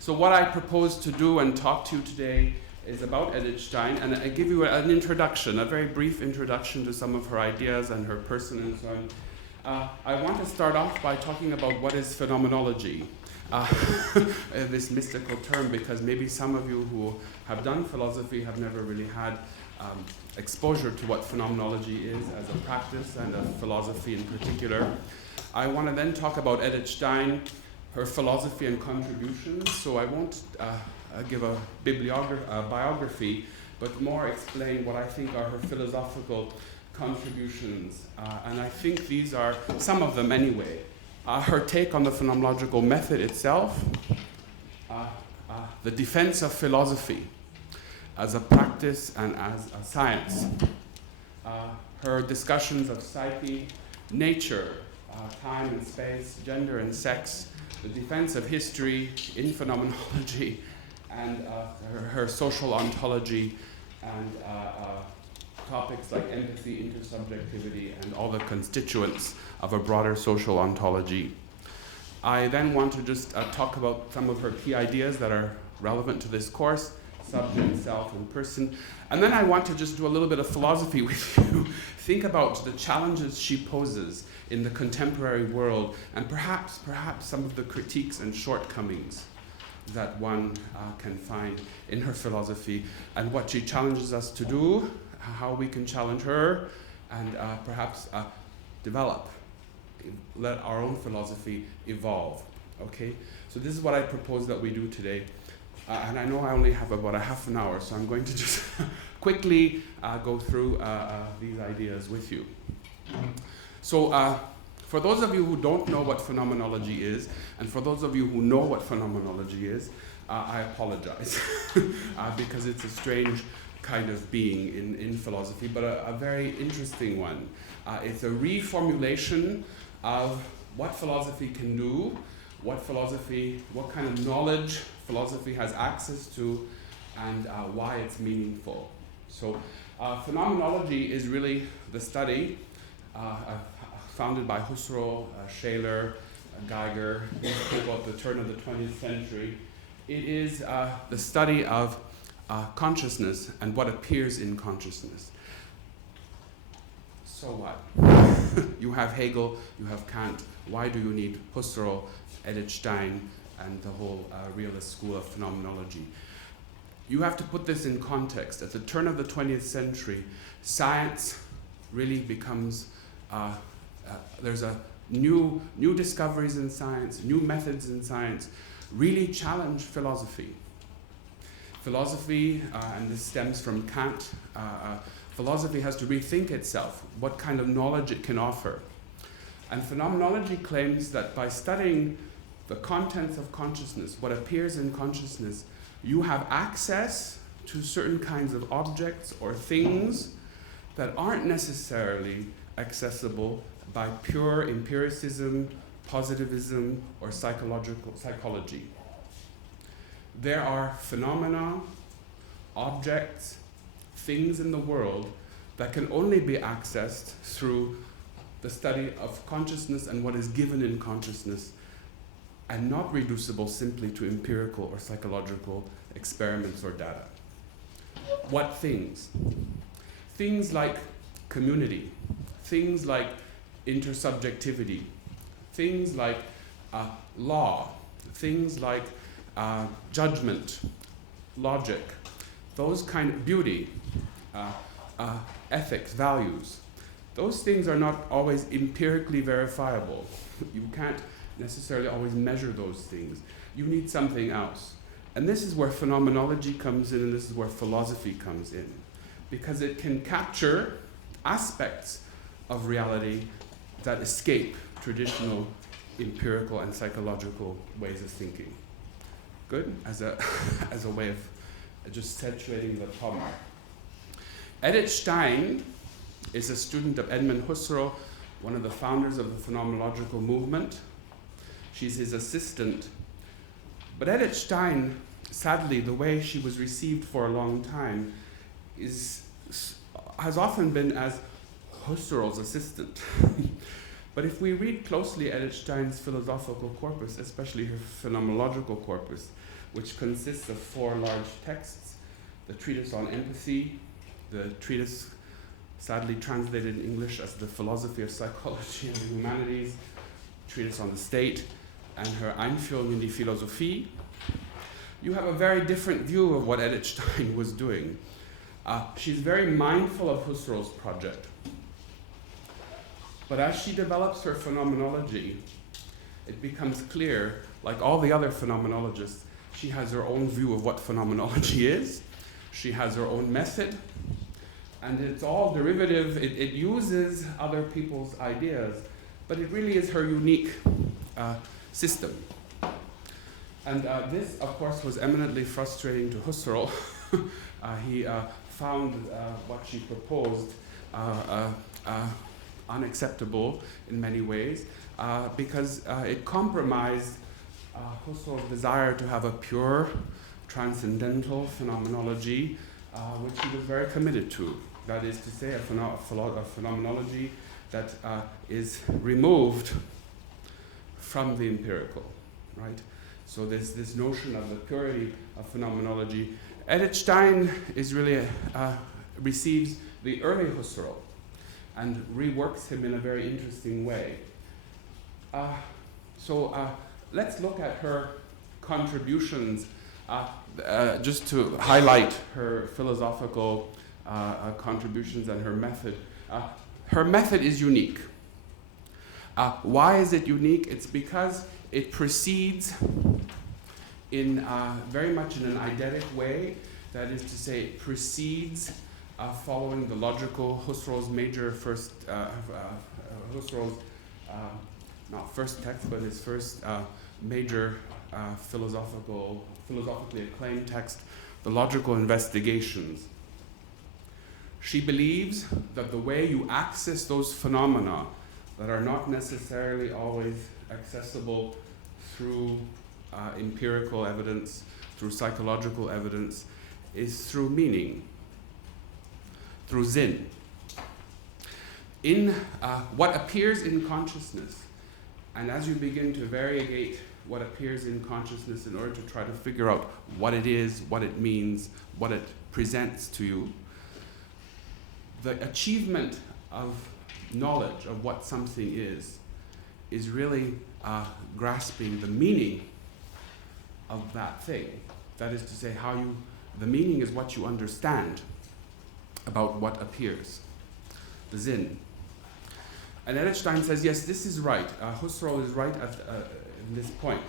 So what I propose to do and talk to you today is about Edith Stein, and I give you an introduction, a very brief introduction to some of her ideas and her person and so on. I want to start off by talking about what is phenomenology. This mystical term, because maybe some of you who have done philosophy have never really had exposure to what phenomenology is as a practice and a philosophy in particular. I want to then talk about Edith Stein, her philosophy and contributions, so I won't give a biography, but more explain what I think are her philosophical contributions. And I think these are some of them anyway. Her take on the phenomenological method itself, the defense of philosophy as a practice and as a science, her discussions of psyche, nature, time and space, gender and sex, the defense of history in phenomenology, and her social ontology, and topics like empathy, intersubjectivity, and all the constituents of a broader social ontology. I then want to just talk about some of her key ideas that are relevant to this course, subject, self, and person. And then I want to just do a little bit of philosophy with you, think about the challenges she poses in the contemporary world, and perhaps some of the critiques and shortcomings that one can find in her philosophy, and what she challenges us to do, how we can challenge her, and perhaps develop, let our own philosophy evolve, okay? So this is what I propose that we do today. And I know I only have about a half an hour, so I'm going to just quickly go through these ideas with you. So for those of you who don't know what phenomenology is, and for those of you who know what phenomenology is, I apologize, because it's a strange kind of being in philosophy, but a very interesting one. It's a reformulation of what philosophy can do, what kind of knowledge philosophy has access to, and why it's meaningful. So phenomenology is really the study founded by Husserl, Scheler, Geiger, about the turn of the 20th century. It is the study of consciousness and what appears in consciousness. So what? You have Hegel, you have Kant. Why do you need Husserl, Edith Stein, and the whole realist school of phenomenology? You have to put this in context. At the turn of the 20th century, science really becomes, there's a new discoveries in science, new methods in science, really challenge philosophy. Philosophy, and this stems from Kant, philosophy has to rethink itself, what kind of knowledge it can offer. And phenomenology claims that by studying the contents of consciousness, what appears in consciousness, you have access to certain kinds of objects or things that aren't necessarily accessible by pure empiricism, positivism, or psychology. There are phenomena, objects, things in the world that can only be accessed through the study of consciousness and what is given in consciousness, and not reducible simply to empirical or psychological experiments or data. What things? Things like community, things like intersubjectivity, things like law, things like judgment, logic, those kind of beauty, ethics, values. Those things are not always empirically verifiable. You can't necessarily always measure those things. You need something else. And this is where phenomenology comes in, and this is where philosophy comes in, because it can capture aspects of reality that escape traditional empirical and psychological ways of thinking. Good? As a way of just situating the problem. Edith Stein is a student of Edmund Husserl, one of the founders of the phenomenological movement. She's his assistant. But Edith Stein, sadly, the way she was received for a long time has often been as Husserl's assistant. But if we read closely Edith Stein's philosophical corpus, especially her phenomenological corpus, which consists of 4 large texts: the treatise on empathy, the treatise sadly translated in English as the philosophy of psychology and the humanities, treatise on the state, and her Einführung in die Philosophie. You have a very different view of what Edith Stein was doing. She's very mindful of Husserl's project. But as she develops her phenomenology, it becomes clear, like all the other phenomenologists, she has her own view of what phenomenology is. She has her own method, and it's all derivative. It uses other people's ideas, but it really is her unique system. And this, of course, was eminently frustrating to Husserl. He found what she proposed unacceptable in many ways, because it compromised Husserl's desire to have a pure, transcendental phenomenology, which he was very committed to. That is to say, a phenomenology that is removed from the empirical, right? So there's this notion of the purity of phenomenology. Edith Stein is really receives the early Husserl and reworks him in a very interesting way. Let's look at her contributions, just to highlight her philosophical contributions and her method. Her method is unique. Why is it unique? It's because it proceeds in very much in an eidetic way. That is to say, it proceeds following the logical Husserl's major first Husserl's not first text, but his first major philosophically acclaimed text, the Logical Investigations. She believes that the way you access those phenomena that are not necessarily always accessible through empirical evidence, through psychological evidence, is through meaning, through Sinn. In what appears in consciousness, and as you begin to variegate what appears in consciousness in order to try to figure out what it is, what it means, what it presents to you, the achievement of knowledge of what something is really grasping the meaning of that thing. That is to say, the meaning is what you understand about what appears, the Sinn. And Edith Stein says, yes, this is right. Husserl is right at this point.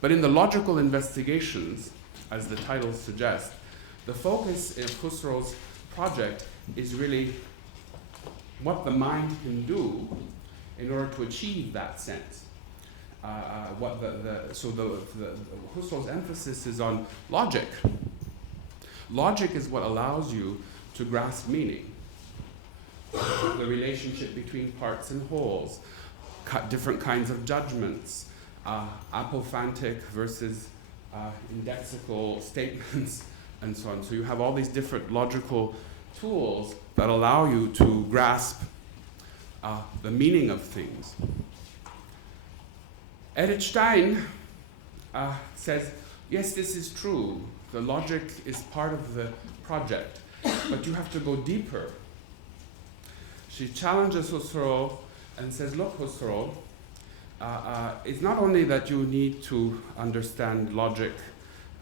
But in the Logical Investigations, as the title suggests, the focus of Husserl's project is really what the mind can do in order to achieve that sense. Husserl's emphasis is on logic. Logic is what allows you to grasp meaning. The relationship between parts and wholes, different kinds of judgments, apophantic versus indexical statements, and so on. So you have all these different logical tools that allow you to grasp the meaning of things. Edith Stein says, yes, this is true. The logic is part of the project, but you have to go deeper. She challenges Husserl and says, look, Husserl, it's not only that you need to understand logic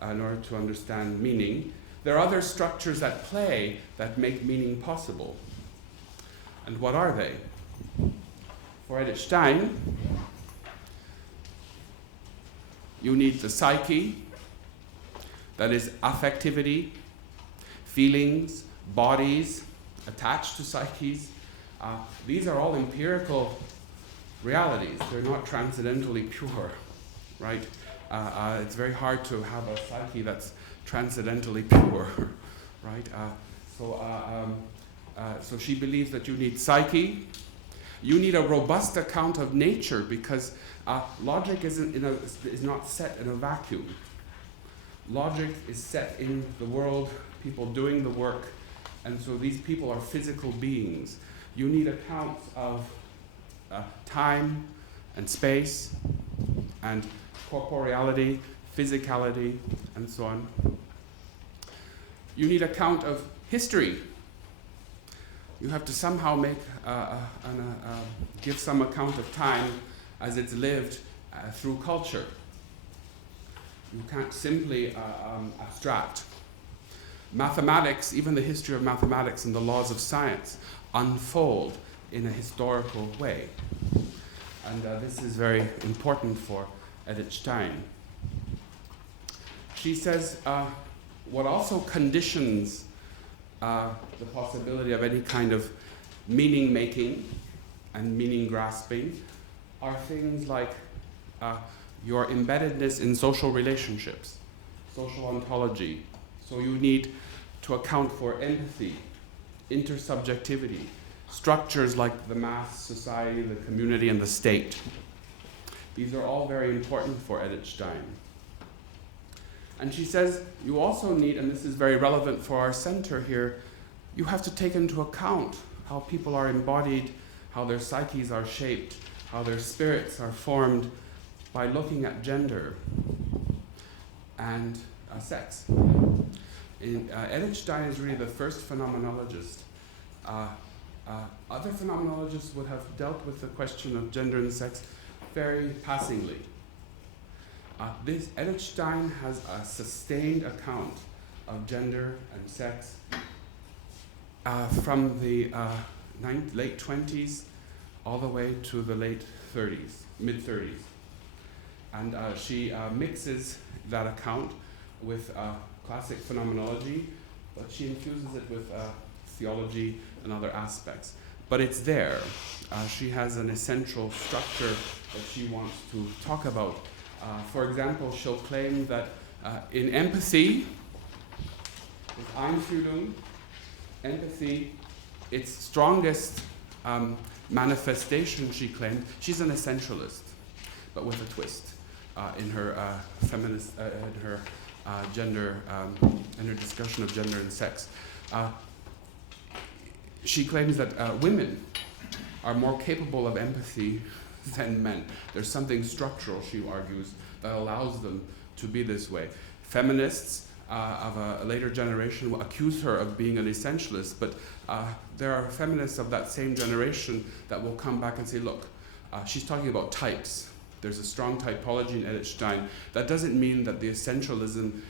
in order to understand meaning. There are other structures at play that make meaning possible. And what are they? For Edith Stein, you need the psyche, that is affectivity, feelings, bodies attached to psyches. These are all empirical realities. They're not transcendentally pure, right? It's very hard to have a psyche that's transcendentally pure, right? So she believes that you need psyche. You need a robust account of nature, because logic is not set in a vacuum. Logic is set in the world, people doing the work, and so these people are physical beings. You need accounts of time and space and corporeality, physicality, and so on. You need account of history. You have to somehow make give some account of time as it's lived through culture. You can't simply abstract. Mathematics, even the history of mathematics and the laws of science, unfold in a historical way. And this is very important for Edith Stein. She says what also conditions the possibility of any kind of meaning making and meaning grasping are things like your embeddedness in social relationships, social ontology. So you need to account for empathy, intersubjectivity, structures like the mass society, the community, and the state. These are all very important for Edith Stein. And she says you also need, and this is very relevant for our center here, you have to take into account how people are embodied, how their psyches are shaped, how their spirits are formed by looking at gender and sex. Edith Stein is really the first phenomenologist. Other phenomenologists would have dealt with the question of gender and sex very passingly. Edith Stein has a sustained account of gender and sex from the late 20s all the way to the late 30s, mid-30s. And she mixes that account with classic phenomenology, but she infuses it with theology and other aspects. But it's there. She has an essential structure that she wants to talk about. For example, she'll claim that in empathy, with Einfühlung, empathy, its strongest manifestation, she claimed, she's an essentialist, but with a twist in her feminist, in her gender, in her discussion of gender and sex. She claims that women are more capable of empathy than men. There's something structural, she argues, that allows them to be this way. Feminists of a later generation will accuse her of being an essentialist, but there are feminists of that same generation that will come back and say, look, she's talking about types. There's a strong typology in Edith Stein. That doesn't mean that the essentialism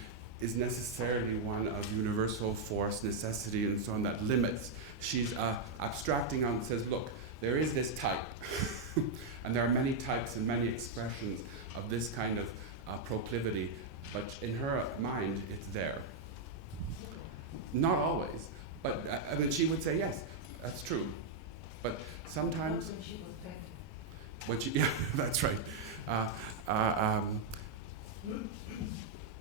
is necessarily one of universal force, necessity, and so on, that limits. She's abstracting out and says, look, there is this type, and there are many types and many expressions of this kind of proclivity, but in her mind, it's there. Not always, but I mean, she would say, yes, that's true. But sometimes... yeah, that's right.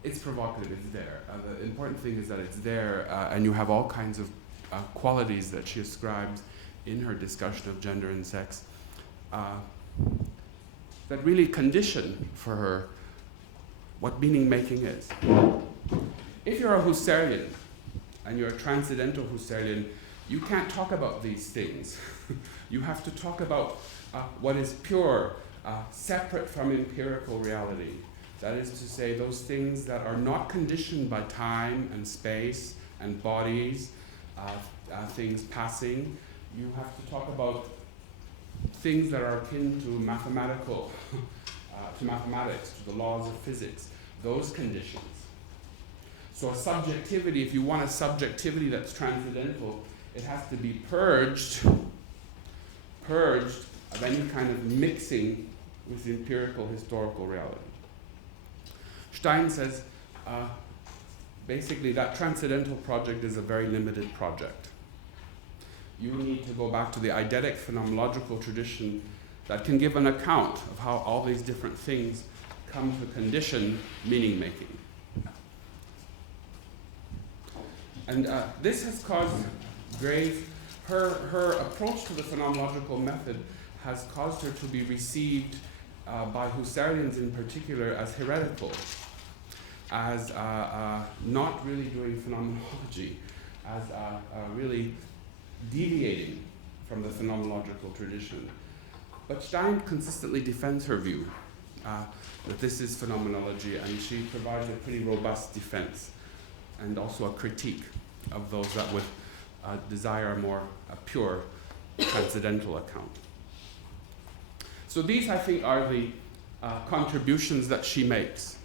It's provocative, it's there. The important thing is that it's there, and you have all kinds of qualities that she ascribes in her discussion of gender and sex that really condition for her what meaning making is. If you're a Husserlian, and you're a transcendental Husserlian, you can't talk about these things. You have to talk about what is pure, separate from empirical reality. That is to say, those things that are not conditioned by time and space and bodies, things passing. You have to talk about things that are akin to mathematical, to mathematics, to the laws of physics, those conditions. So a subjectivity, if you want a subjectivity that's transcendental, it has to be purged of any kind of mixing with empirical historical reality. Stein says, basically that transcendental project is a very limited project. You need to go back to the eidetic phenomenological tradition that can give an account of how all these different things come to condition meaning making. And this has caused her approach to the phenomenological method has caused her to be received by Husserlians in particular as heretical, as not really doing phenomenology, as really deviating from the phenomenological tradition. But Stein consistently defends her view. that this is phenomenology, and she provides a pretty robust defense and also a critique of those that would desire a pure transcendental account. So these, I think, are the contributions that she makes.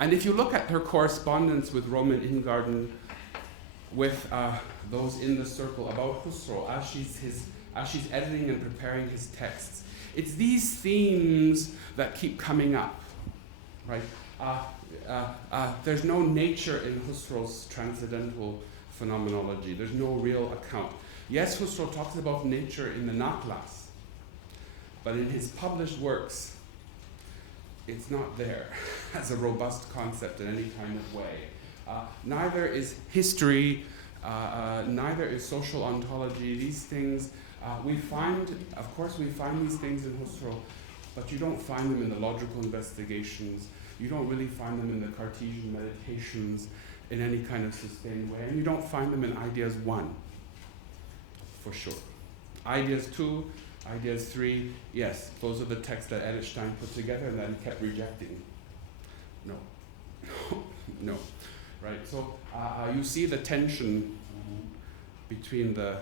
And if you look at her correspondence with Roman Ingarden, with those in the circle about Husserl, as she's editing and preparing his texts, it's these themes that keep coming up, right? There's no nature in Husserl's transcendental phenomenology. There's no real account. Yes, Husserl talks about nature in the Nachlass, but in his published works, it's not there as a robust concept in any kind of way. Neither is history, neither is social ontology. These things, of course we find these things in Husserl, but you don't find them in the logical investigations. You don't really find them in the Cartesian meditations in any kind of sustained way. And you don't find them in Ideas 1, for sure. Ideas 2, Ideas 3, yes, those are the texts that Edith Stein put together and then kept rejecting. No, no, right? So you see the tension between the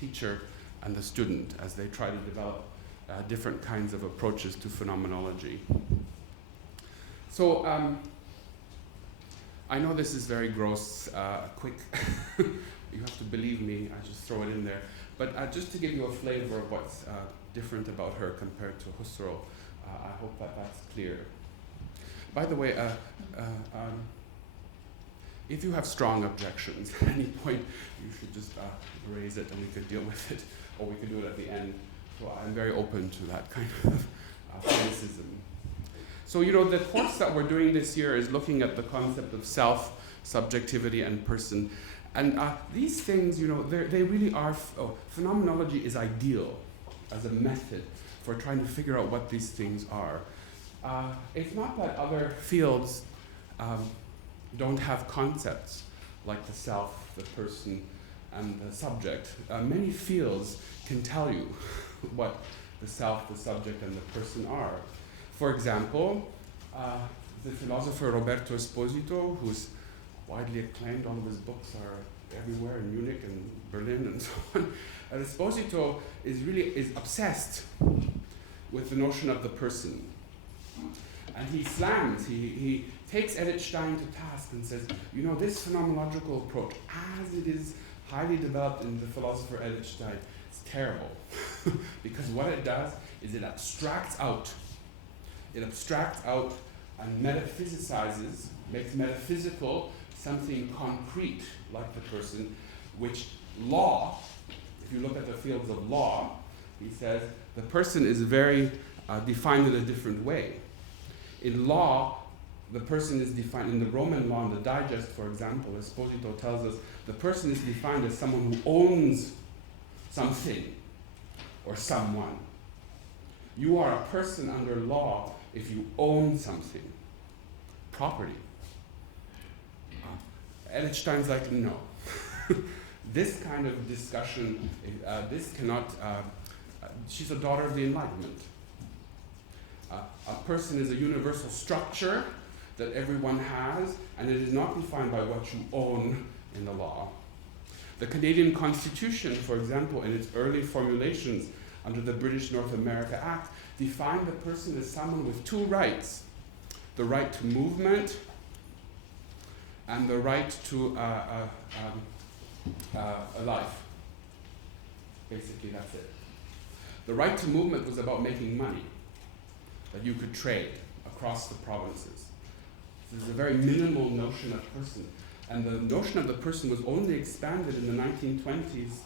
teacher and the student as they try to develop different kinds of approaches to phenomenology. So I know this is very gross, quick. You have to believe me, I just throw it in there. But just to give you a flavor of what's different about her compared to Husserl, I hope that that's clear. By the way, if you have strong objections at any point, you should just raise it and we could deal with it, or we could do it at the end. So I'm very open to that kind of criticism. So, the course that we're doing this year is looking at the concept of self, subjectivity, and person. And these things, they really are, phenomenology is ideal as a method for trying to figure out what these things are. It's not that other fields don't have concepts like the self, the person, and the subject. Many fields can tell you what the self, the subject, and the person are. For example, the philosopher Roberto Esposito, who's widely acclaimed, all of his books are everywhere in Munich and Berlin and so on. Esposito is obsessed with the notion of the person. And he slams, he takes Edith Stein to task and says, this phenomenological approach, as it is highly developed in the philosopher Edith Stein, it's terrible. Because what it does is it abstracts out and metaphysicizes, makes metaphysical something concrete like the person, which law, if you look at the fields of law, he says the person is very defined in a different way. In law, the person is defined, in the Roman law, in the Digest, for example, Esposito tells us the person is defined as someone who owns something or someone. You are a person under law if you own something, property. Edith Stein's like, no. This kind of discussion, this cannot, she's a daughter of the Enlightenment. A person is a universal structure that everyone has, and it is not defined by what you own in the law. The Canadian Constitution, for example, in its early formulations under the British North America Act, defined the person as someone with two rights: the right to movement and the right to a life. Basically, that's it. The right to movement was about making money, that you could trade across the provinces. This is a very minimal notion of person. And the notion of the person was only expanded in the 1920s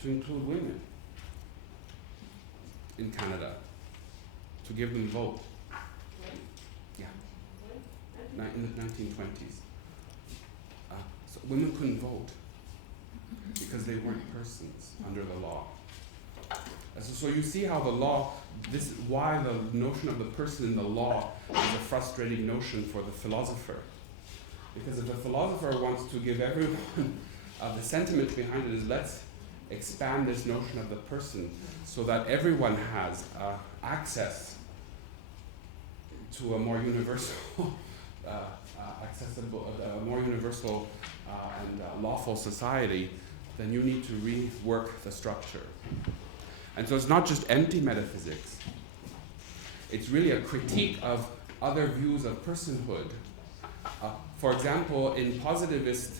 to include women in Canada, to give them vote. Yeah, in the 1920s. So women couldn't vote because they weren't persons under the law. So you see how the law, this is why the notion of the person in the law is a frustrating notion for the philosopher. Because if the philosopher wants to give everyone, the sentiment behind it is let's expand this notion of the person so that everyone has access to a more universal, accessible, a more universal and lawful society, then you need to rework the structure. And so it's not just empty metaphysics. It's really a critique of other views of personhood. For example, in positivist,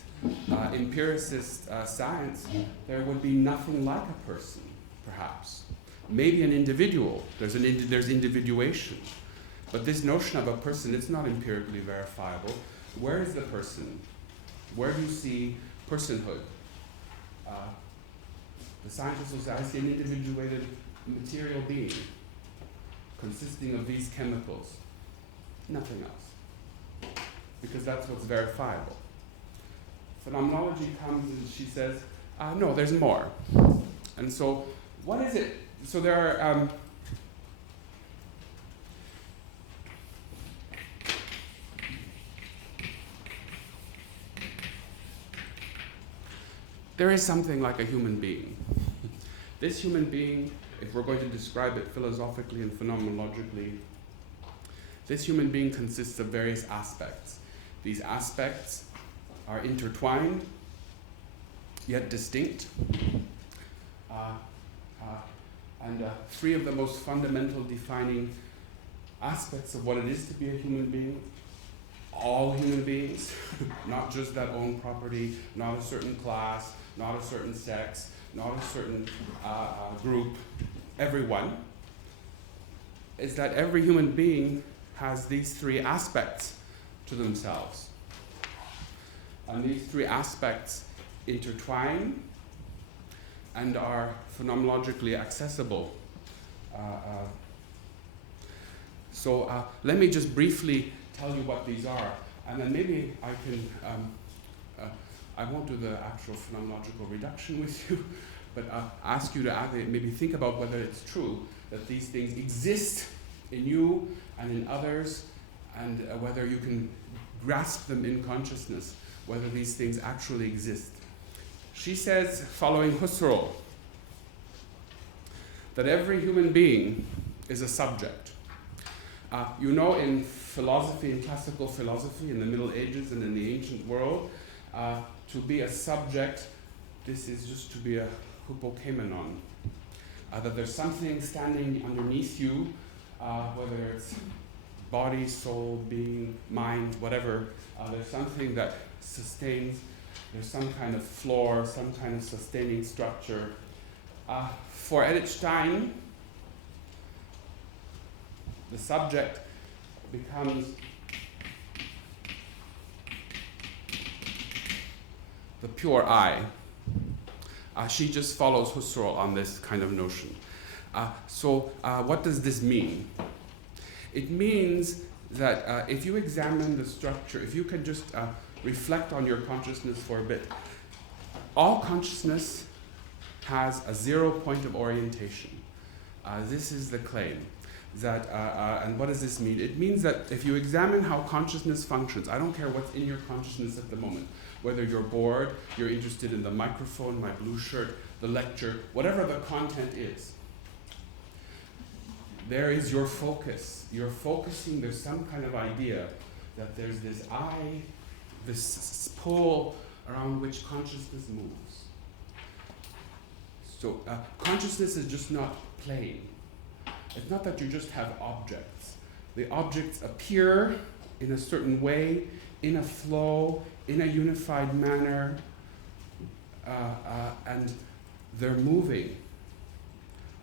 empiricist science, there would be nothing like a person, perhaps. Maybe an individual. There's individuation. But this notion of a person, it's not empirically verifiable. Where is the person? Where do you see personhood? The scientist will say, I see an individuated material being consisting of these chemicals. Nothing else. Because that's what's verifiable. Phenomenology comes and she says, no, there's more. And so, what is it? So there are, there is something like a human being. This human being, if we're going to describe it philosophically and phenomenologically, this human being consists of various aspects. These aspects are intertwined, yet distinct, and three of the most fundamental defining aspects of what it is to be a human being. All human beings, not just that own property, not a certain class, not a certain sex, not a certain group, everyone, is that every human being has these three aspects to themselves. And these three aspects intertwine and are phenomenologically accessible. So let me just briefly tell you what these are, and then maybe I can, I won't do the actual phenomenological reduction with you, but ask you to maybe think about whether it's true that these things exist in you and in others, and whether you can grasp them in consciousness, whether these things actually exist. She says, following Husserl, that every human being is a subject. You know, in philosophy, in classical philosophy, in the Middle Ages and in the ancient world, to be a subject, this is just to be a hypokemenon. That there's something standing underneath you, whether it's body, soul, being, mind, whatever, there's something that sustains, there's some kind of floor, some kind of sustaining structure. For Edith Stein, the subject becomes the pure I. She just follows Husserl on this kind of notion. So what does this mean? It means that if you examine the structure, if you can just reflect on your consciousness for a bit, all consciousness has a 0 point of orientation. This is the claim. That, and what does this mean? It means that if you examine how consciousness functions, I don't care what's in your consciousness at the moment, whether you're bored, you're interested in the microphone, my blue shirt, the lecture, whatever the content is, there is your focus. You're focusing, there's some kind of idea that there's this I, this pull around which consciousness moves. So consciousness is just not plain. It's not that you just have objects. The objects appear in a certain way, in a flow, in a unified manner, and they're moving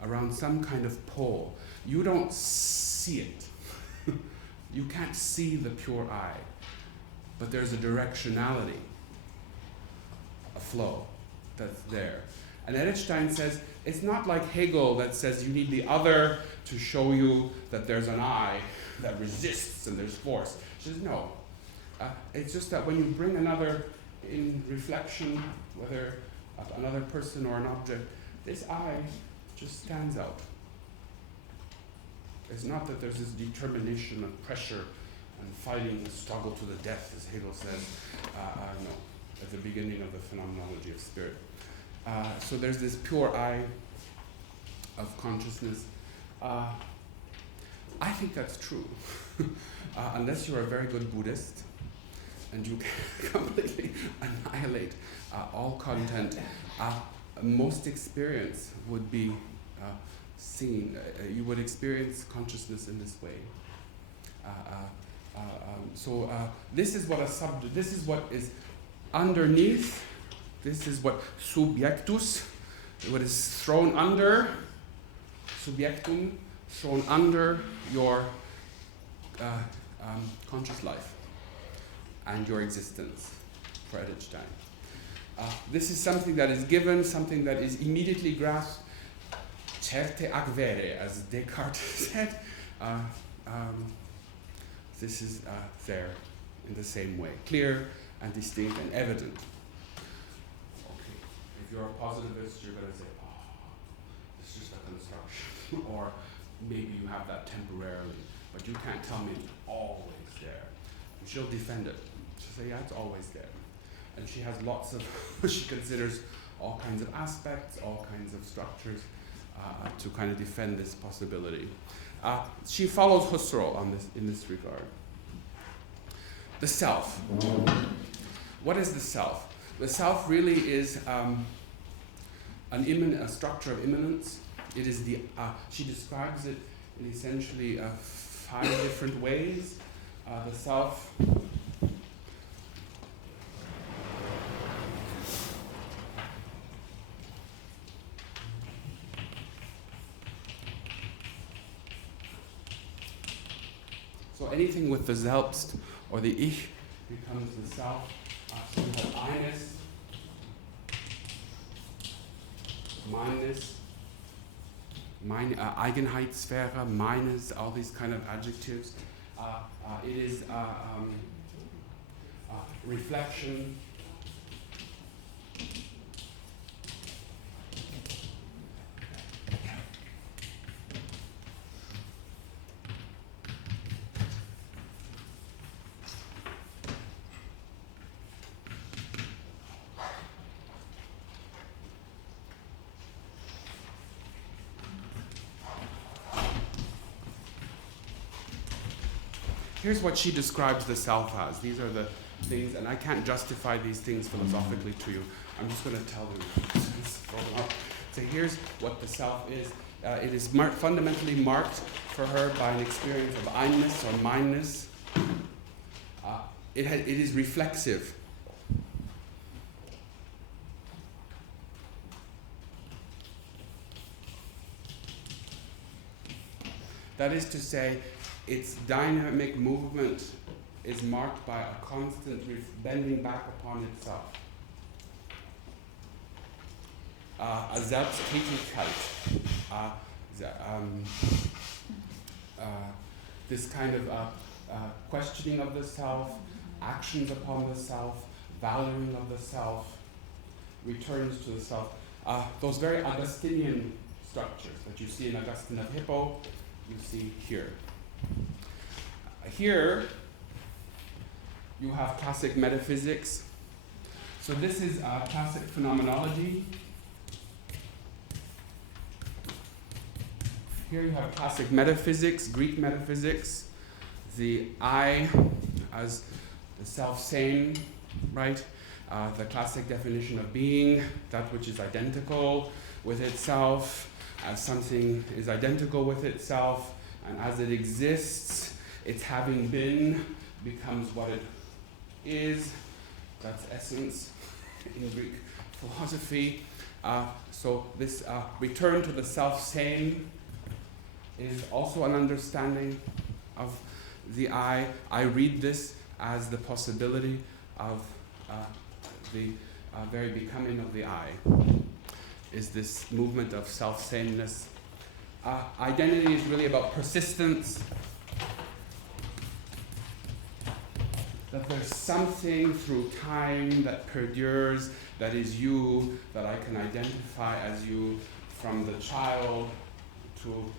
around some kind of pole. You don't see it. You can't see the pure I, but there's a directionality, a flow that's there. And Edith Stein says, it's not like Hegel that says you need the other to show you that there's an I that resists and there's force. She says, no. It's just that when you bring another in reflection, whether another person or an object, this I just stands out. It's not that there's this determination of pressure and fighting the struggle to the death, as Hegel says, no, at the beginning of the phenomenology of spirit. So there's this pure I of consciousness. I think that's true. unless you're a very good Buddhist and you can completely annihilate all content, most experience would be seen. You would experience consciousness in this way. So this is what this is what is underneath. This is what subjectus, what is thrown under, subjectum, thrown under your conscious life and your existence for Edith Stein. This is something that is given, something that is immediately grasped, certe ac vere, as Descartes said. This is there in the same way, clear and distinct and evident. Okay, if you're a positivist, you're going to say, oh, it's just a construction, or maybe you have that temporarily, but you can't tell me it's always there. And she'll defend it. She'll say, yeah, it's always there. And she has lots of, she considers all kinds of aspects, all kinds of structures to kind of defend this possibility. She follows Husserl on this, in this regard. The self. What is the self? The self really is a structure of immanence. It is the, she describes it in essentially 5 different ways. The self So anything with the Selbst or the Ich becomes the self. So we have Eines, Meines, meine Eigenheitssphäre, meines, all these kind of adjectives. It is reflection. Here's what she describes the self as. These are the things, and I can't justify these things philosophically to you. I'm just going to tell you. So here's what the self is. It is fundamentally marked for her by an experience of einness or mineness. It is reflexive. That is to say, its dynamic movement is marked by a constant bending back upon itself. A Selbsttätigkeit. This kind of questioning of the self, actions upon the self, valuing of the self, returns to the self. Those very Augustinian structures that you see in Augustine of Hippo, you see here. Here, you have classic metaphysics. So this is classic phenomenology. Here you have classic metaphysics, Greek metaphysics. The I as the self-same, right? The classic definition of being, that which is identical with itself, as something is identical with itself, and as it exists, its having been becomes what it is. That's essence in Greek philosophy. So this return to the self-same is also an understanding of the I. I read this as the possibility of the very becoming of the I. Is this movement of self-sameness. Identity is really about persistence. That there's something through time that perdures, that is you, that I can identify as you from the child to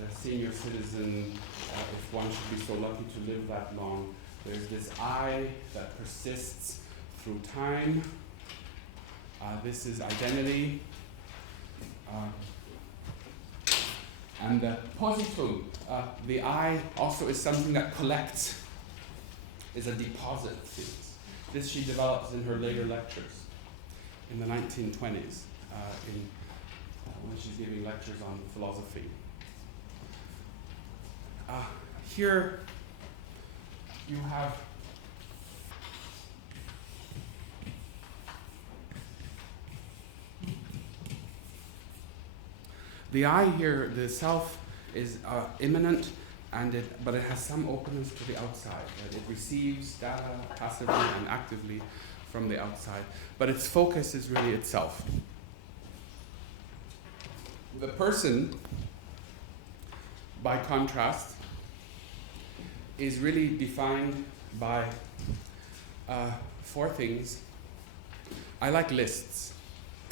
the senior citizen, if one should be so lucky to live that long. There's this I that persists through time. This is identity. And the positum, the I, also is something that collects, is a deposit of things. This she develops in her later lectures in the 1920s, when she's giving lectures on philosophy. Here you have the I here, the self, is immanent, but it has some openness to the outside. It receives data passively and actively from the outside, but its focus is really itself. The person, by contrast, is really defined by 4 things. I like lists.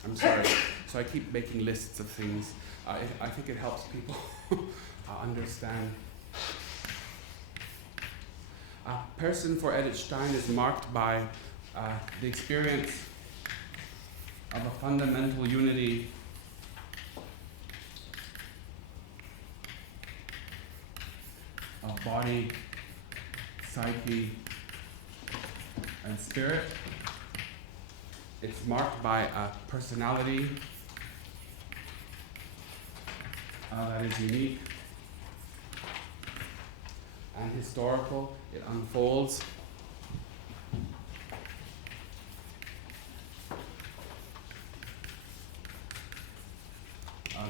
I'm sorry. So I keep making lists of things. I think it helps people understand. A person for Edith Stein is marked by the experience of a fundamental unity of body, psyche, and spirit. It's marked by a personality that is unique and historical. It unfolds.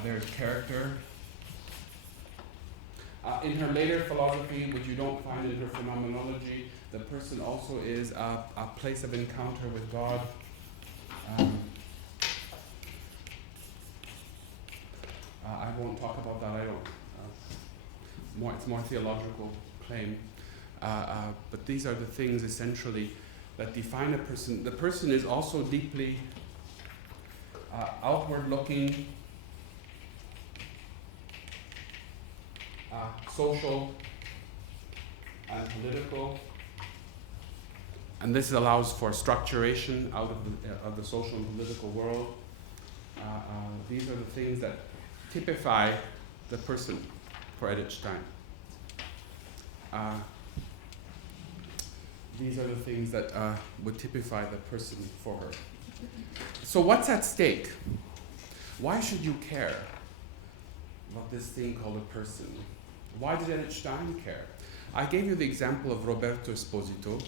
There's character. In her later philosophy, which you don't find in her phenomenology, the person also is a place of encounter with God. I won't talk about that. I don't. It's more theological claim. But these are the things essentially that define a person. The person is also deeply outward-looking, social, and political. And this allows for structuration out of the social and political world. These are the things that typify the person for Edith Stein. These are the things that would typify the person for her. So what's at stake? Why should you care about this thing called a person? Why did Edith Stein care? I gave you the example of Roberto Esposito.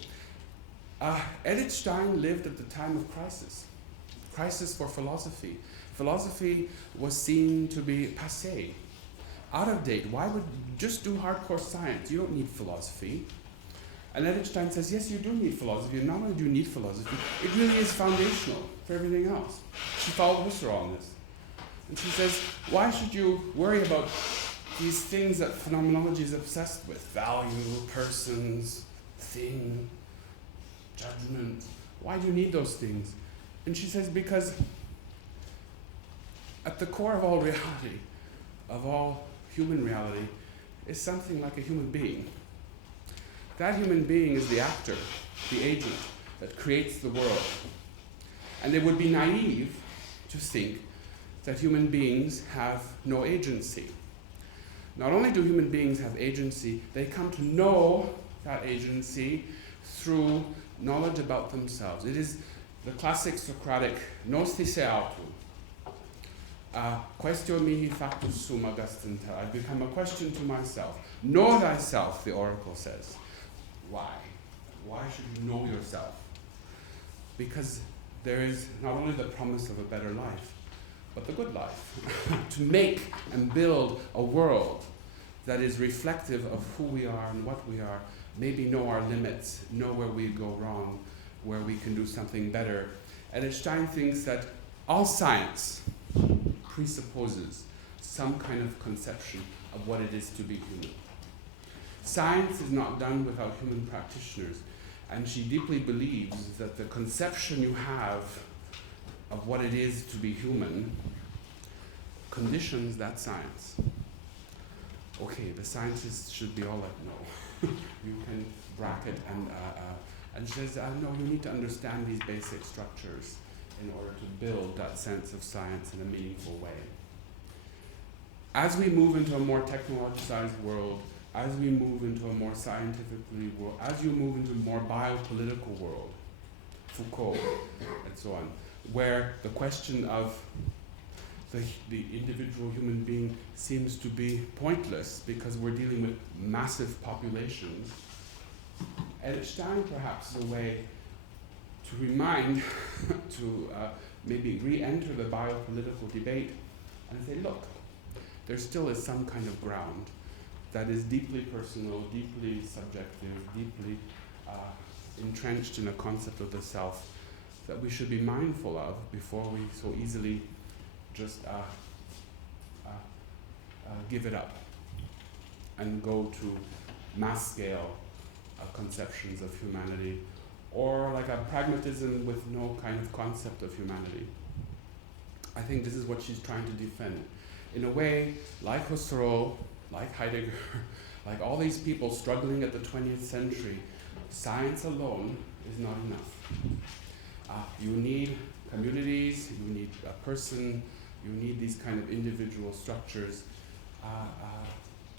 Edith Stein lived at the time of crisis for philosophy. Philosophy was seen to be passé, out of date. Why would you just do hardcore science? You don't need philosophy. And Edith Stein says, yes, you do need philosophy. And not only do you need philosophy, it really is foundational for everything else. She followed Husserl on this. And she says, why should you worry about these things that phenomenology is obsessed with? Value, persons, thing, judgment. Why do you need those things? And she says, because at the core of all reality, of all human reality, is something like a human being. That human being is the actor, the agent that creates the world. And it would be naive to think that human beings have no agency. Not only do human beings have agency, they come to know that agency through knowledge about themselves. It is the classic Socratic nos tisse autu. Quaestio mihi factus sum Augustine. I become a question to myself. Know thyself, the oracle says. Why? Why should you know yourself? Because there is not only the promise of a better life, but the good life. To make and build a world that is reflective of who we are and what we are, maybe know our limits, know where we go wrong, where we can do something better. Edith Stein thinks that all science presupposes some kind of conception of what it is to be human. Science is not done without human practitioners, and she deeply believes that the conception you have of what it is to be human conditions that science. Okay, the scientists should be all like, no. You can bracket and she says, no, you need to understand these basic structures in order to build that sense of science in a meaningful way. as we move into a more technologicized world, as we move into a more scientifically world, as you move into a more biopolitical world, Foucault, and so on, where the question of the individual human being seems to be pointless because we're dealing with massive populations. Edith Stein perhaps is a way to remind, to maybe re-enter the biopolitical debate and say, look, there still is some kind of ground that is deeply personal, deeply subjective, deeply entrenched in a concept of the self that we should be mindful of before we so easily just give it up and go to mass scale conceptions of humanity, or like a pragmatism with no kind of concept of humanity. I think this is what she's trying to defend. In a way, like Husserl, like Heidegger, like all these people struggling at the 20th century, science alone is not enough. You need communities, you need a person, you need these kind of individual structures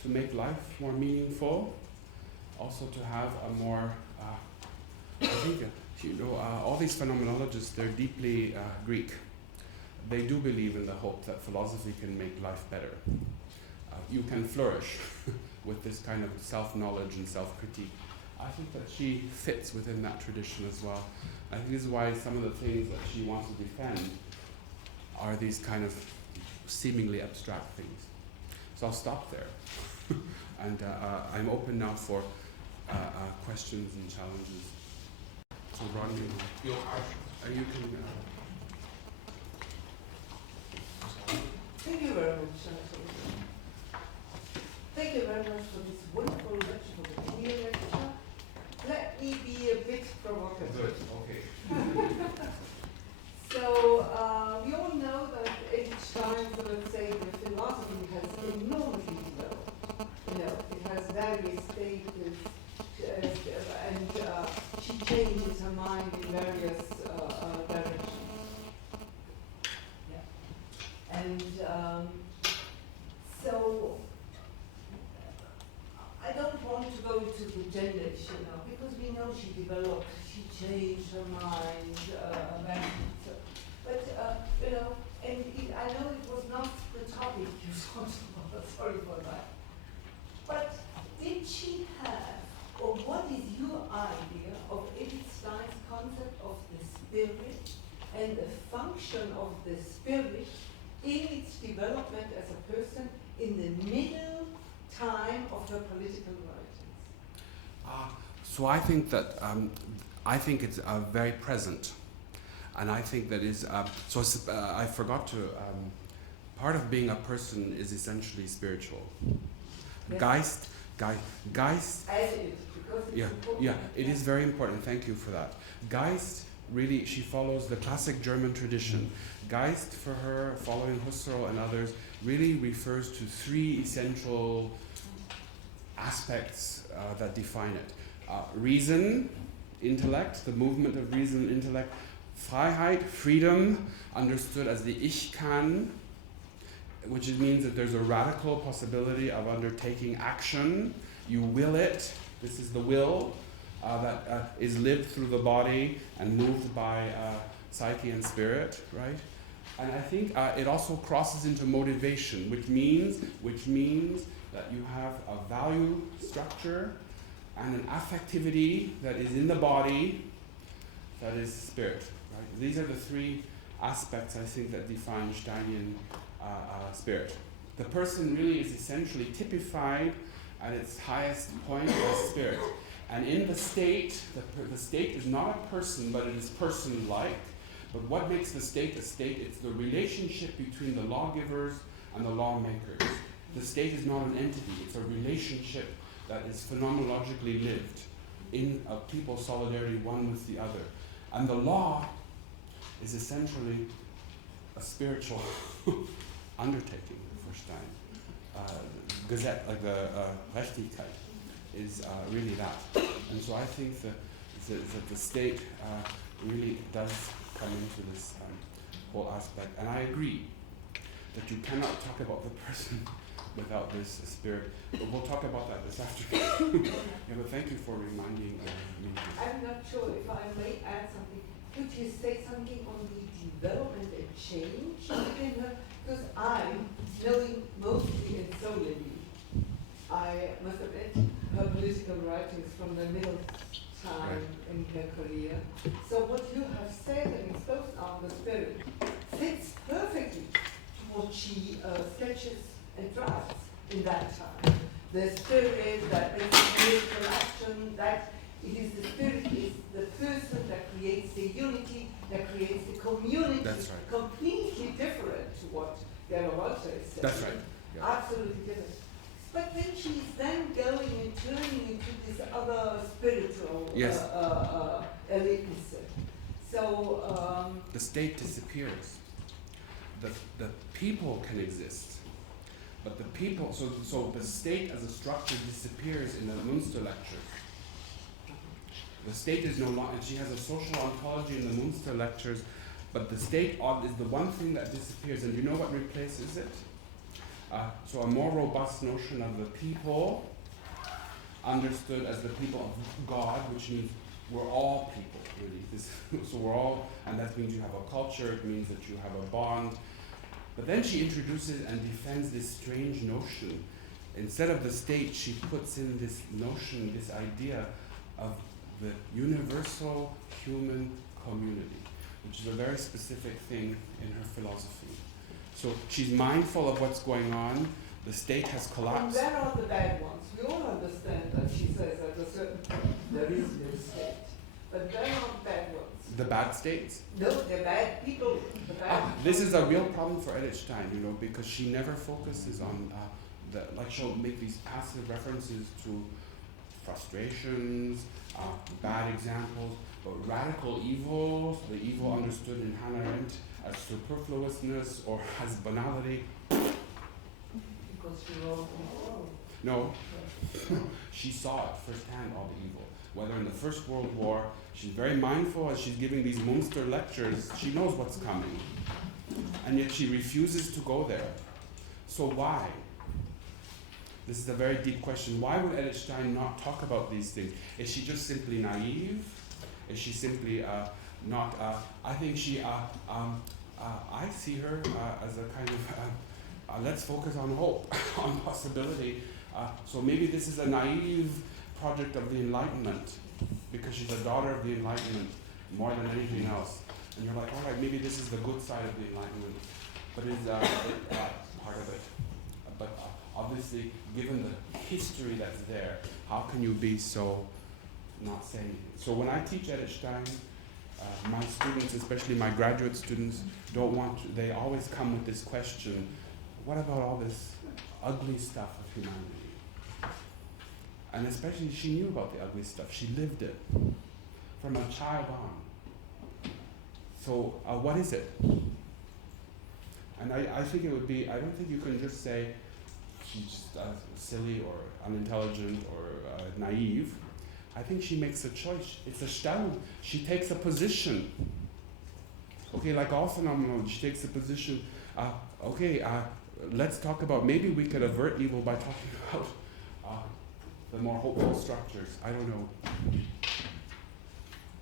to make life more meaningful, also to have a more, I think, all these phenomenologists, they're deeply Greek. They do believe in the hope that philosophy can make life better. You can flourish with this kind of self-knowledge and self-critique. I think that she fits within that tradition as well. I think this is why some of the things that she wants to defend are these kind of seemingly abstract things. So I'll stop there. And I'm open now for questions and challenges. So Rodney, you can... Thank you very much, Antonio. Thank you very much for this wonderful lecture, for the clear lecture. Let me be a bit provocative. Good, okay. So, we all know that Edith Stein, let's say, the philosophy has enormously developed. You know, it has various stages, and she changes her mind in various directions. Yeah. And so, I don't want to go into the gender issue now, because we know she developed, she changed her mind, but you know, and I know it was not the topic you talked about, sorry for that. But did she have, or what is your idea of Edith Stein's concept of the spirit and the function of the spirit in its development as a person in the middle time of her political writings? So I think that it's very present, and I think that is I forgot to. Part of being a person is essentially spiritual. Yes. Geist. Yeah, it is very important. Thank you for that. Geist, really, she follows the classic German tradition. Geist, for her, following Husserl and others, really refers to three essential aspects that define it. Reason, intellect, the movement of reason and intellect. Freiheit, freedom, understood as the Ich kann, which means that there's a radical possibility of undertaking action. You will it. This is the will that is lived through the body and moved by psyche and spirit, right? And I think it also crosses into motivation, which means that you have a value structure and an affectivity that is in the body, that is spirit. Right? These are the three aspects, I think, that define Steinian spirit. The person really is essentially typified at its highest point as spirit. And in the state, the state is not a person, but it is person-like. But what makes the state a state? It's the relationship between the lawgivers and the lawmakers. The state is not an entity, it's a relationship that is phenomenologically lived in a people's solidarity one with the other. And the law is essentially a spiritual undertaking for Stein. Gesetz, like the Rechtigkeit, is really that. And so I think that the state really does come into this whole aspect. And I agree that you cannot talk about the person without this spirit. But we'll talk about that this afternoon. Yeah, but thank you for reminding me. I'm not sure if I may add something. Could you say something on the development and change within her? Because I'm knowing mostly and solely, I must admit, her political writings from the middle time in her career. So what you have said and exposed on the spirit fits perfectly to what she sketches and drafts in that time. The spirit that makes political action, that it is the spirit, is the person that creates the unity, that creates the community. That's right. Completely different to what Garibaldi is saying. That's right. Yeah. Absolutely different. But then she's then going and turning into this other spiritual Yes. elitism. So The state disappears. The people can exist, but the people, so the state as a structure disappears in the Münster lectures. The state is no longer, she has a social ontology in the Münster lectures, but the state is the one thing that disappears, and you know what replaces it? So a more robust notion of the people, understood as the people of God, which means we're all people, really. So we're all, and that means you have a culture, it means that you have a bond. But then she introduces and defends this strange notion. Instead of the state, she puts in this notion, this idea of the universal human community, which is a very specific thing in her philosophy. So she's mindful of what's going on. The state has and collapsed. where are the bad ones? We all understand that she says at a certain point there is no state. But where are the bad ones? The bad states. No, the bad people. The bad This is a real problem for Edith Stein, because she never focuses on she'll make these passive references to frustrations, bad examples, but radical evil, the evil understood in Hannah Arendt as superfluousness or as banality. Because she wrote No, she saw it firsthand, all the evil. Whether in the First World War, she's very mindful as she's giving these Münster lectures, she knows what's coming. And yet she refuses to go there. So why? This is a very deep question. Why would Edith Stein not talk about these things? Is she just simply naive? Is she simply not, I think she, I see her as a kind of, let's focus on hope, on possibility. So maybe this is a naive project of the Enlightenment, because she's a daughter of the Enlightenment more than anything else. And you're like, all right, maybe this is the good side of the Enlightenment, but is part of it. But obviously, given the history that's there, how can you be so not saying it? So when I teach Edith Stein, my students, especially my graduate students, they always come with this question, what about all this ugly stuff of humanity? And especially she knew about the ugly stuff. She lived it from a child on. So what is it? And I think it would be, I don't think you can just say she's just silly or unintelligent or naive. I think she makes a choice. It's a Stellung. She takes a position. Okay, like all phenomenology, she takes a position. Let's talk about, maybe we could avert evil by talking about the more hopeful structures. I don't know.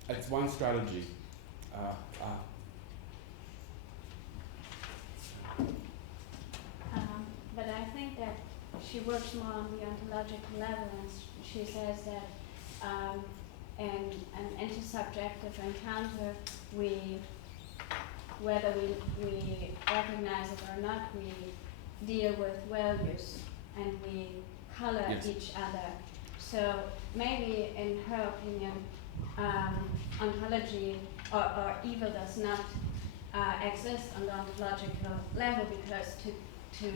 It's one strategy. But I think that she works more on the ontological level, and she says that in an intersubjective encounter, whether we recognize it or not, we deal with values and we color each other. So maybe in her opinion, ontology or evil does not exist on the ontological level, because to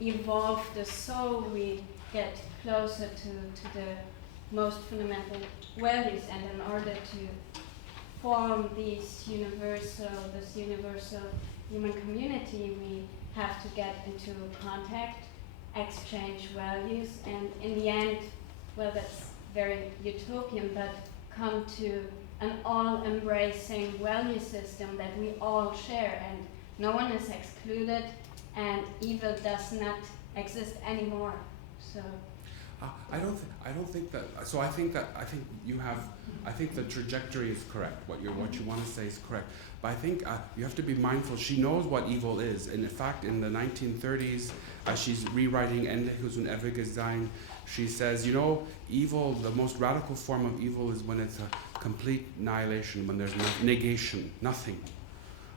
evolve the soul, we get closer to the most fundamental values, and in order to form this universal human community, we have to get into contact, exchange values, and in the end, well, that's very utopian, but come to an all-embracing value system that we all share, and no one is excluded, and evil does not exist anymore. So I don't think that. So I think you have. I think the trajectory is correct. What you want to say is correct. But I think you have to be mindful. She knows what evil is. And in fact, in the 1930s, as she's rewriting Endliches und Ewiges Sein, she says, evil. The most radical form of evil is when it's a complete annihilation, when there's negation, nothing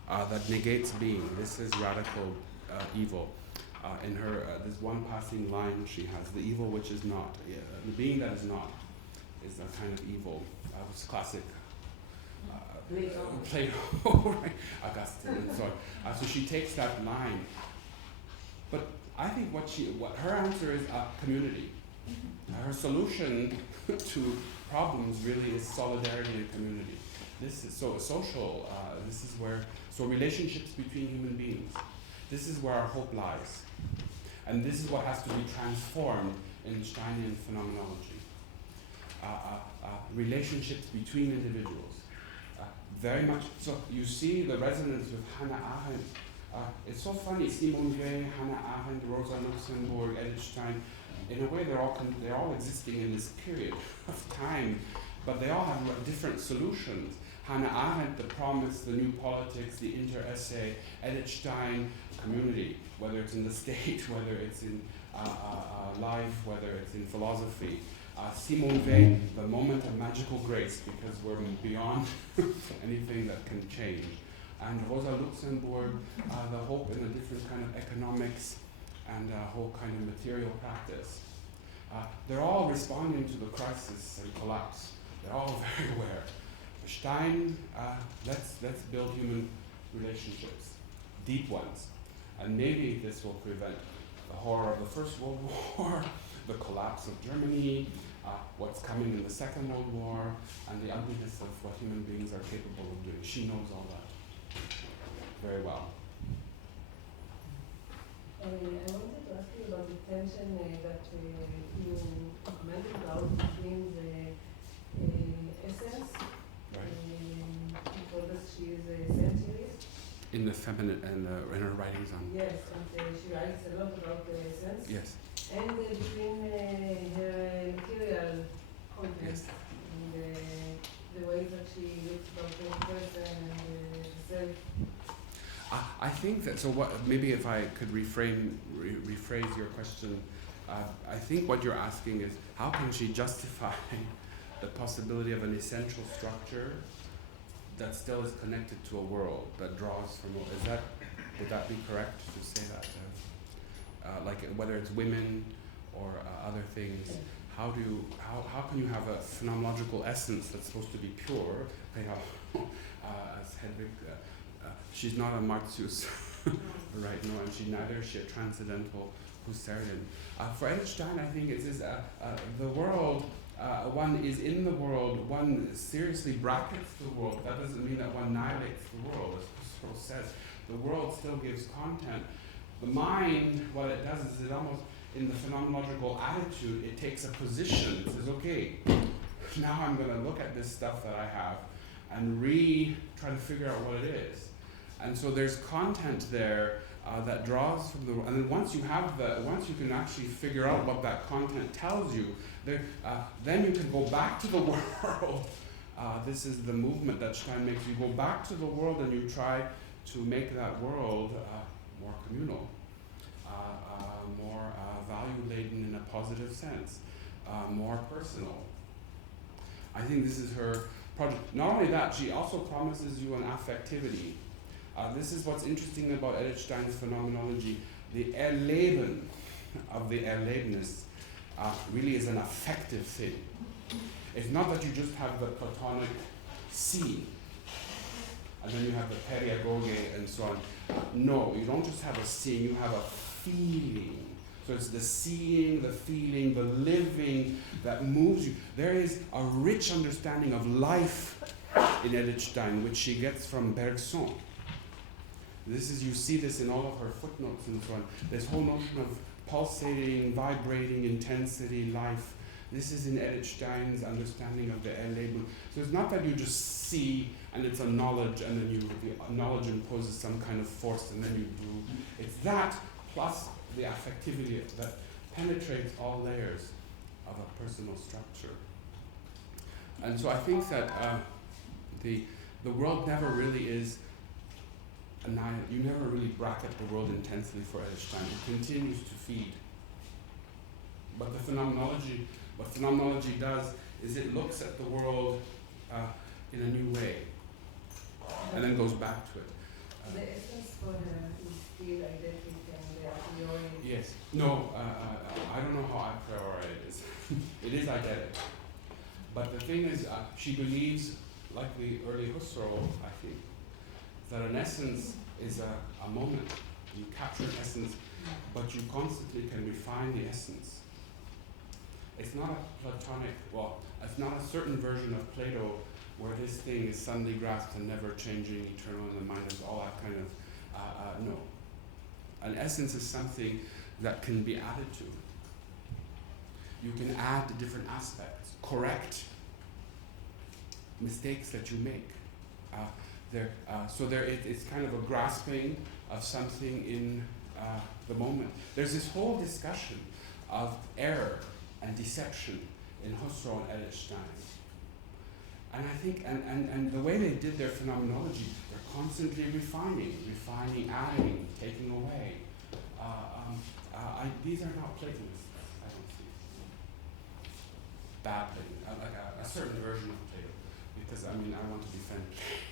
that negates being. This is radical evil. In her, there's one passing line she has, the evil which is not, the being that is not, is a kind of evil. It's classic Plato, right? Augustine, and so on. So she takes that line. But I think what her answer is community. Her solution to problems really is solidarity and community. This is so social. This is where relationships between human beings. This is where our hope lies. And this is what has to be transformed in Steinian phenomenology. Relationships between individuals. Very much, so you see the resonance with Hannah Arendt. It's so funny, Simone Weil, Hannah Arendt, Rosa Luxemburg, Edith Stein, in a way they're all existing in this period of time, but they all have different solutions. Hannah Arendt, the promise, the new politics, the inter-essay, Edith Stein, community, whether it's in the state, whether it's in life, whether it's in philosophy. Simone Weil, the moment of magical grace, because we're beyond anything that can change. And Rosa Luxemburg, the hope in a different kind of economics and a whole kind of material practice. They're all responding to the crisis and collapse. They're all very aware. Stein, let's build human relationships, deep ones. And maybe this will prevent the horror of the First World War, the collapse of Germany, what's coming in the Second World War, and the ugliness of what human beings are capable of doing. She knows all that very well. I wanted to ask you about the tension that you commented about between the essence, because she is a essentialist. In the feminine and in her writings on. Yes, and she writes a lot about the essence. Yes. And between her material content, Yes. and the way that she looks about the person and the self. I think that, so what, maybe if I could rephrase your question, I think what you're asking is, how can she justify the possibility of an essential structure that still is connected to a world, that draws from, would that be correct to say that? Like whether it's women or other things, how can you have a phenomenological essence that's supposed to be pure? As Hedwig, she's not a Martius, right? No, and neither is she a transcendental Husserlian. For Edith Stein, I think it is the world. One is in the world. One seriously brackets the world. That doesn't mean that one annihilates the world, as Husserl says. The world still gives content. The mind, what it does is it almost, in the phenomenological attitude, it takes a position. It says, okay, now I'm going to look at this stuff that I have and try to figure out what it is. And so there's content there that draws from the world. And then once you can actually figure out what that content tells you, then you can go back to the world. This is the movement that Stein makes. You go back to the world and you try to make that world more communal, more value-laden in a positive sense, more personal. I think this is her project. Not only that, she also promises you an affectivity. This is what's interesting about Edith Stein's phenomenology. The Erleben of the Erlebnis really is an affective thing. It's not that you just have the Platonic scene, and then you have the periagoge and so on. No, you don't just have a seeing, you have a feeling. So it's the seeing, the feeling, the living that moves you. There is a rich understanding of life in Edith Stein, which she gets from Bergson. You see this in all of her footnotes and so on. This whole notion of pulsating, vibrating, intensity, life. This is in Edith Stein's understanding of the Erleben. So it's not that you just see and it's a knowledge and then the knowledge imposes some kind of force and then you do. It's that plus the affectivity that penetrates all layers of a personal structure. And so I think that the world never really is annihilated. You never really bracket the world intensely for Edith Stein. It continues to feed. But what phenomenology does is it looks at the world in a new way, and then goes back to it. The essence for her is still eidetic and a priori. Yes. No, I don't know how a priori it is. It is eidetic. But the thing is, she believes, like the early Husserl, I think, that an essence is a moment. You capture an essence, but you constantly can refine the essence. It's not a Platonic, it's not a certain version of Plato where this thing is suddenly grasped and never changing, eternal, and the mind is all that kind of, no. An essence is something that can be added to. You can add the different aspects, correct mistakes that you make. It's kind of a grasping of something in the moment. There's this whole discussion of error and deception in Husserl and Edith Stein. And I think, and the way they did their phenomenology, they're constantly refining, adding, taking away. These are not Platonists, I don't see. Badly, like a certain version of Plato. Because, I want to defend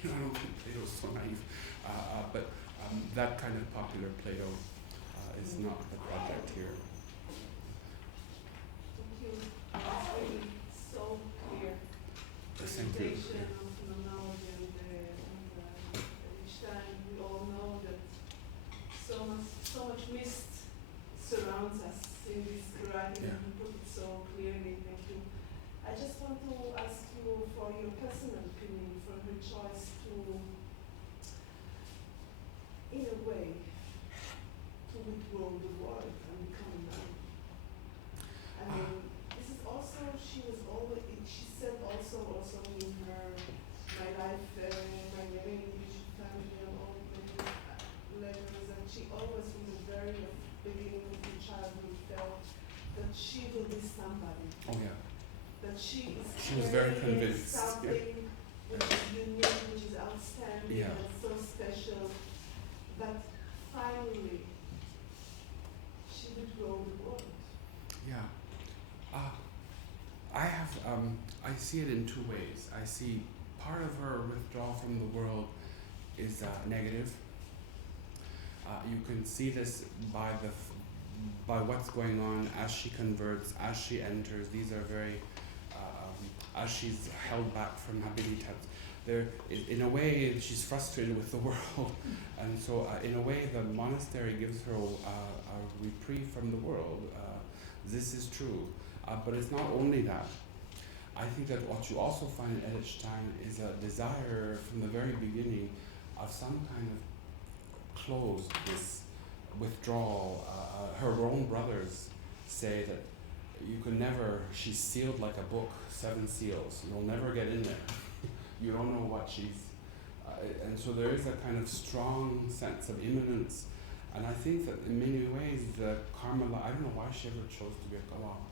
Plato. I don't think Plato's so naive. But that kind of popular Plato is not the project here. Thank you. It's really so clear. Thank you. Presentation of phenomenology and each time we all know that so much mist surrounds us in this writing, and you put it so clearly. Thank you. I just want to ask you for your personal opinion for her choice to, in a way, to withdraw the world and become none. I mean, this is also, she said also in her, my life, my name, family, and all the letters, that she always from the very beginning of her childhood felt that she will be somebody. Oh yeah. That she was very convinced. Something which is unique, which is outstanding, and so special. But finally, she would grow the world. Yeah. I see it in two ways. I see part of her withdrawal from the world is negative. You can see this by what's going on as she converts, as she enters. These are very, as she's held back from habilitats. In a way, she's frustrated with the world, and so in a way, the monastery gives her a reprieve from the world. This is true, but it's not only that. I think that what you also find in Edith Stein is a desire from the very beginning of some kind of closedness, withdrawal. Her own brothers say that you can never, she's sealed like a book, 7 seals. You'll never get in there. You don't know what she's, and so there is a kind of strong sense of immanence. And I think that in many ways the Carmelite, I don't know why she ever chose to be a Carmelite.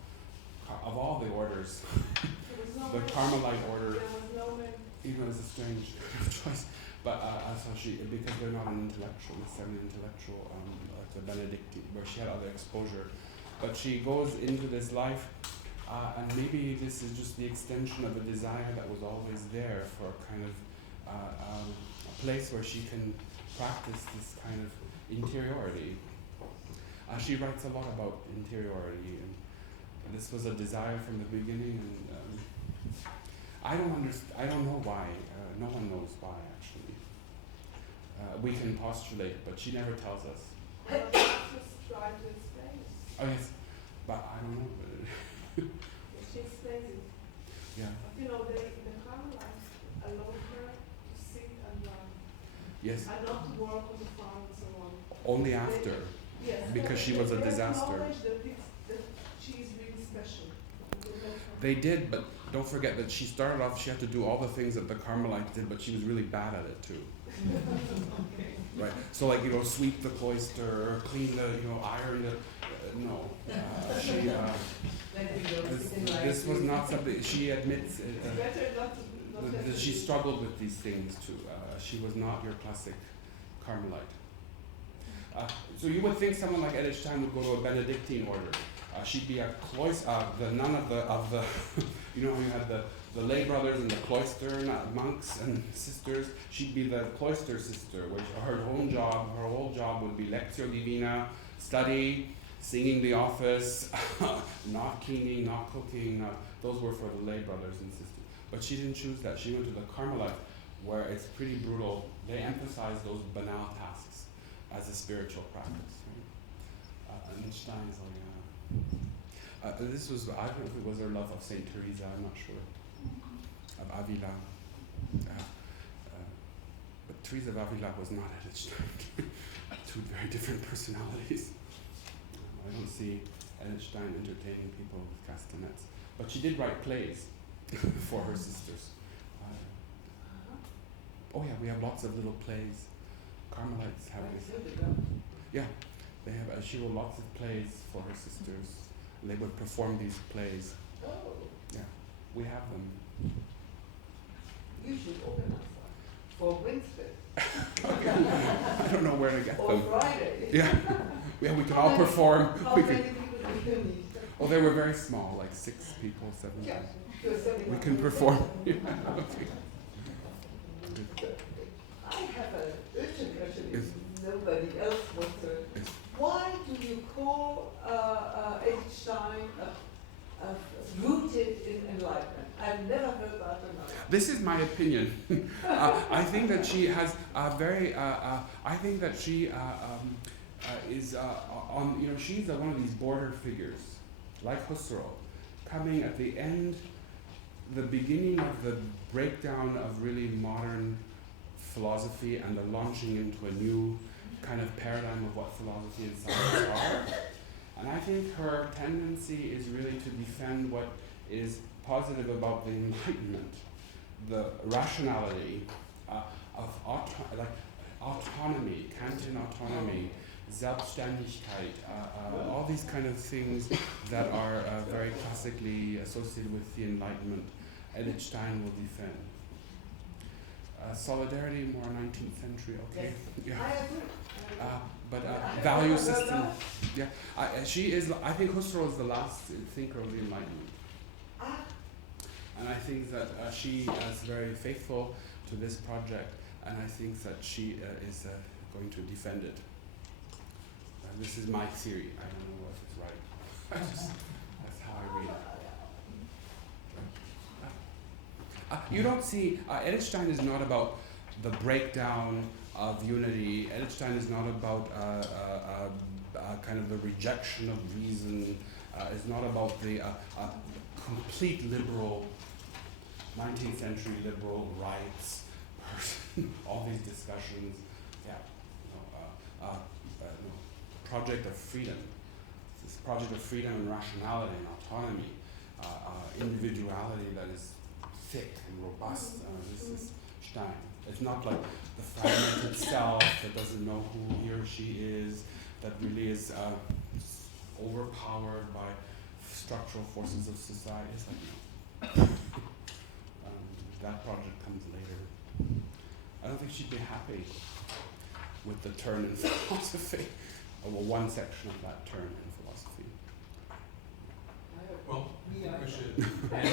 Of all the orders, the Carmelite order, even as a strange choice, but so because they're not an intellectual, necessarily intellectual, like the Benedictine, where she had other exposure. But she goes into this life, and maybe this is just the extension of a desire that was always there for kind of a place where she can practice this kind of interiority. She writes a lot about interiority, and this was a desire from the beginning, and I don't know why. No one knows why, actually. We can postulate, but she never tells us. Just try to explain it. Oh yes, but I don't know. She explains it. Yeah. But the Carmelites allowed her to sit and run. Yes. And not to work on the farm and so on. Only after. Yes. Because she was a disaster. Knowledge that she is really special. They did, but don't forget that she started off, she had to do all the things that the Carmelites did, but she was really bad at it too. Right? So like, sweep the cloister, or clean the, iron the, no. This was not something, she admits that she struggled with these things too. She was not your classic Carmelite. So you would think someone like Edith Stein would go to a Benedictine order. She'd be a the nun of the you had the lay brothers and the cloister monks and sisters. She'd be the cloister sister, which her whole job would be Lectio Divina, study, singing the office, not cleaning, not cooking. Those were for the lay brothers and sisters. But she didn't choose that. She went to the Carmelite, where it's pretty brutal. They emphasize those banal tasks as a spiritual practice. Right? And Stein is like, this was, I don't know if it was her love of Saint Teresa, I'm not sure, of Avila. But Teresa of Avila was not Edith Stein. Two very different personalities. I don't see Edith Stein entertaining people with castanets. But she did write plays for her sisters. Oh yeah, we have lots of little plays. Carmelites have this. Yeah, they have. She wrote lots of plays for her sisters. And they would perform these plays. Oh. Yeah, we have them. You should organize that for Wednesday. I don't know where to get or them. Friday. Yeah, we can all perform. How many people do you need? Oh, they were very small, like 6 people, 7 people. Yeah. We can perform. Yeah, okay. I have an urgent question if nobody else wants to. Why do you call Edith Stein rooted in enlightenment? I've never heard that enough. This is my opinion. I think that she has a very. I think that she is on. She's one of these border figures, like Husserl, coming at the end, the beginning of the breakdown of really modern philosophy and the launching into a new kind of paradigm of what philosophy and science are. And I think her tendency is really to defend what is positive about the Enlightenment, the rationality of autonomy, Kantian autonomy, Selbstständigkeit, all these kind of things that are very classically associated with the Enlightenment. Edith Stein will defend. Solidarity, more 19th century, okay. Yes. Yeah. I agree. But value system, yeah. She is. I think Husserl is the last thinker of the Enlightenment, and I think that she is very faithful to this project, and I think that she is going to defend it. This is my theory. I don't know if it's right. That's how I read it. You don't see, Edith Stein is not about the breakdown of unity. Edith Stein is not about kind of the rejection of reason. It's not about the complete liberal, 19th century liberal rights person. All these discussions. Yeah. Project of freedom. This project of freedom and rationality and autonomy. Individuality that is thick and robust. This is Stein. It's not like the fragmented self that doesn't know who he or she is, that really is overpowered by structural forces of society. It's like, no. That project comes later. I don't think she'd be happy with the turn in philosophy, or one section of that turn in philosophy. Well, I think we should end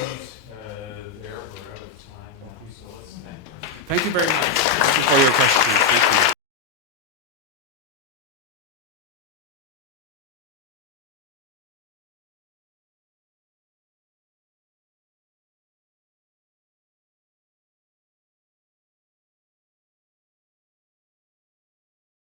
there. We're out of time. So let's thank you. Thank you very much. Thank you for your questions. Thank you.